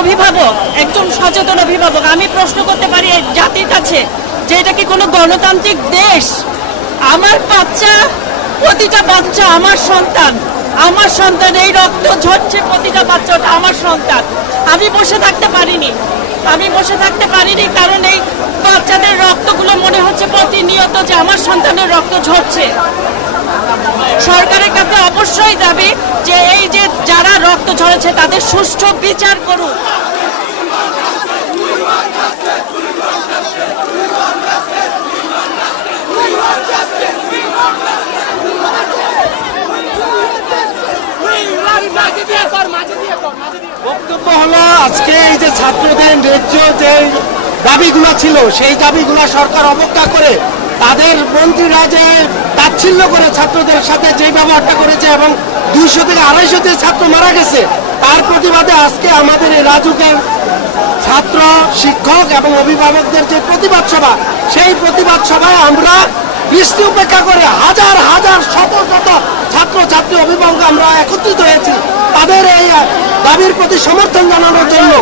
অভিভাবক, একজন সচেতন অভিভাবক, আমি প্রশ্ন করতে পারি জাতির কাছে যে এটা কি কোনো গণতান্ত্রিক দেশ? আমার বাচ্চা, প্রতিটা বাচ্চা আমার সন্তান। আমার সন্তান এই রক্ত ঝরছে, প্রতিটা বাচ্চা ওটা আমার সন্তান। আমি বসে থাকতে পারিনি। আমি বসে থাকতে পারিনি কারণ এই বাচ্চাদের রক্তগুলো মনে হচ্ছে প্রতিনিয়ত যে আমার সন্তানের রক্ত ঝরছে। সরকারের কাছে অবশ্যই দাবি যে এই যে যারা রক্ত ঝরেছে, তাদের সুষ্ঠু বিচার করুক বক্তব্য হলো, আজকে এই যে ছাত্রদের ন্যায্য যে দাবিগুলো ছিল, সেই দাবিগুলো সরকার অবজ্ঞা করে তাদের মন্ত্রীরা যে তাচ্ছিল্য করে ছাত্রদের সাথে যে ব্যবহারটা করেছে এবং দুইশো থেকে আড়াইশো যে ছাত্র মারা গেছে, তার প্রতিবাদে আজকে আমাদের এই রাজুকের ছাত্র, শিক্ষক এবং অভিভাবকদের যে প্রতিবাদ সভা, সেই প্রতিবাদ সভায় আমরা বৃষ্টি উপেক্ষা করে হাজার হাজার, শত শত ছাত্র, ছাত্রী, অভিভাবক আমরা একত্রিত হয়েছি। তাদের এই দাবির প্রতি সমর্থন জানানোর জন্য